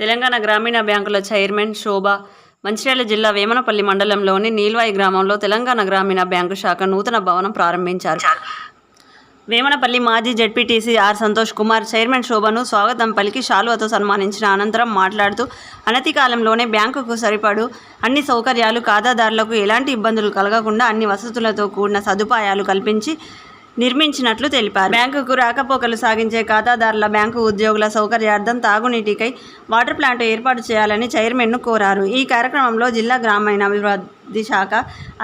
తెలంగాణ గ్రామీణ బ్యాంకుల చైర్మన్ శోభ మంచిర్యాల జిల్లా వేమనపల్లి మండలంలోని నీల్వాయి గ్రామంలో తెలంగాణ గ్రామీణ బ్యాంకు శాఖ నూతన భవనం ప్రారంభించారు. వేమనపల్లి మాజీ ZPTC R Santosh Kumar chairman శోభను స్వాగతం పలికి శాలువతో సన్మానించిన అనంతరం మాట్లాడుతూ అనతి కాలంలోనే బ్యాంకుకు సరిపడు అన్ని సౌకర్యాలు, ఖాతాదారులకు ఎలాంటి ఇబ్బందులు కలగకుండా అన్ని వసతులతో కూడిన సదుపాయాలు కల్పించి నిర్మించినట్లు తెలిపారు. బ్యాంకుకు రాకపోకలు సాగించే ఖాతాదారుల, బ్యాంకు ఉద్యోగుల సౌకర్యార్థం తాగునీటికై వాటర్ ప్లాంట్ ఏర్పాటు చేయాలని చైర్మన్ను కోరారు. ఈ కార్యక్రమంలో జిల్లా గ్రామీణాభివృద్ధి శాఖ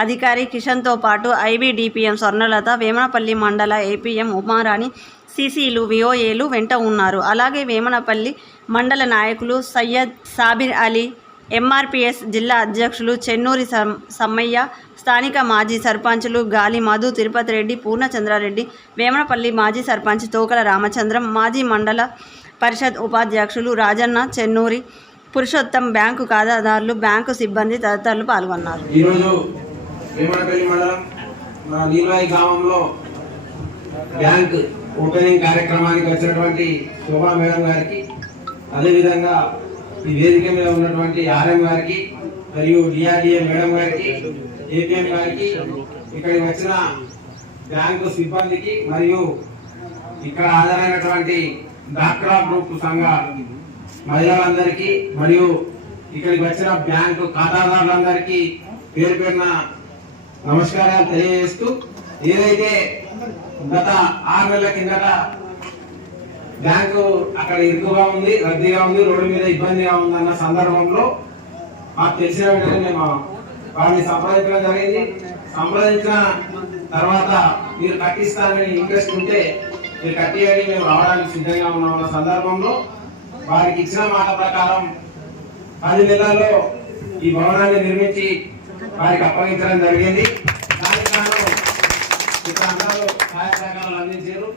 అధికారి కిషన్తో పాటు ఐబీడీపీఎం స్వర్ణలత, వేమనపల్లి మండల ఏపీఎం ఉమారాణి, సీసీలు, విఓఏలు వెంట ఉన్నారు. అలాగే వేమనపల్లి మండల నాయకులు సయ్యద్ సాబిర్ అలీ, ఎంఆర్పీఎస్ జిల్లా అధ్యక్షులు చెన్నూరి సమ్మయ్య, స్థానిక మాజీ సర్పంచులు గాలి మధు, తిరుపతి రెడ్డి, పూర్ణచంద్రారెడ్డి, వేమనపల్లి మాజీ సర్పంచ్ తోకల రామచంద్రం, మాజీ మండల పరిషత్ ఉపాధ్యక్షులు రాజన్న, చెన్నూరి పురుషోత్తం, బ్యాంకు ఖాతాదారులు, బ్యాంకు సిబ్బంది తదితరులు పాల్గొన్నారు. ఈరోజు వేమనపల్లి మండలం నీల్వాయి గ్రామంలో బ్యాంక్ ఓపెనింగ్ కార్యక్రమానికి వచ్చినటువంటి శోభా మేడం గారికి, అదేవిధంగా ఈ వేదిక మీద ఉన్నటువంటి ఆర్ఎం గారికి మరియు డిఆర్డిఏ మేడం గారికి, ఏపీఎం గారికి, ఇక్కడికి వచ్చిన బ్యాంకు సిబ్బందికి మరియు ఇక్కడ హాజరైనటువంటి డాక్రా గ్రూప్ సంఘ మహిళలందరికీ మరియు ఇక్కడికి వచ్చిన బ్యాంకు ఖాతాదారులందరికీ పేరు పేరున నమస్కారాలు తెలియజేస్తూ, ఏదైతే గత 6 నెలల కిందట బ్యాంకు అక్కడ ఇరుకుగా ఉంది, రద్దీగా ఉంది, రోడ్డు మీద ఇబ్బందిగా ఉందన్న సందర్భంలో మాకు తెలిసిన వెంటనే మేము వారిని సంప్రదించడం జరిగింది. సంప్రదించిన తర్వాత మీరు కట్టిస్తారని ఇంట్రెస్ట్ ఉంటే మీరు కట్టియండి, మేము రావడానికి సిద్ధంగా ఉన్నామన్న సందర్భంలో వారికి ఇచ్చిన మాట ప్రకారం 10 నెలల్లో ఈ భవనాన్ని నిర్మించి వారికి అప్పగించడం జరిగింది. దానికి గాను ఇక్కడ అందరూ సహాయ సహకారాలు అందించారు.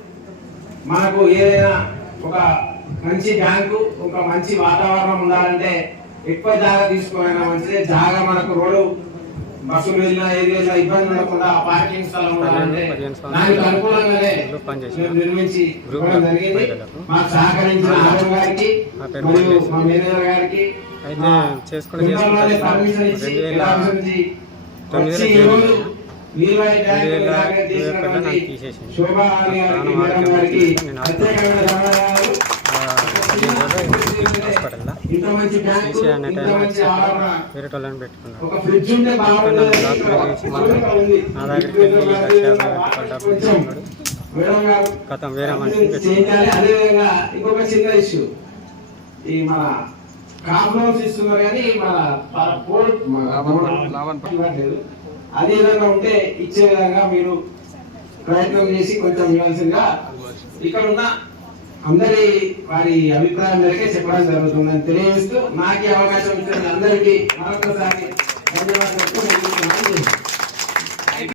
మనకు ఏదైనా ఒక మంచి బ్యాంకు, ఒక మంచి వాతావరణం ఉండాలంటే ఎక్కువ జాగా తీసుకోవాలన్నా మంచిదే. జాగా మనకు రోడ్డు బస్సులు వెళ్ళినా ఏది వెళ్ళినా ఇబ్బంది ఉండకుండా పార్కింగ్ స్థలం ఉండాలంటే దానికి అనుకూలంగానే నిర్మించి ఇవ్వడం జరిగింది. మాకు సహకరించిన ఆర్ఎం గారికి మరియు మా మేనేజర్ గారికి పర్మిషన్ ఇచ్చి నీల్వాయి శోభా గారికి ప్రత్యేకమైన ధన్యవాదాలు. ఇంత మంచి బ్యాంకు, ఇంత మంచి ఒక ఫ్రిడ్జ్ ఉంటే బాగుంటుంది. అదేవిధంగా ఇంకొక చిన్న ఇష్యూ, ఈ మన క్రాప్ లోన్స్ ఇస్తున్నారు కానీ ఇవ్వట్లేదు. అదే విధంగా ఉంటే ఇచ్చే విధంగా మీరు ప్రయత్నం చేసి కొంచెం ఇవ్వాల్సిందిగా ఇక్కడ ఉన్న అందరి వారి అభిప్రాయం మేరకే చెప్పడం జరుగుతుందని తెలియజేస్తూ, నాకే అవకాశం ఇచ్చిన అందరికీ మరొకసారి ధన్యవాదాలు.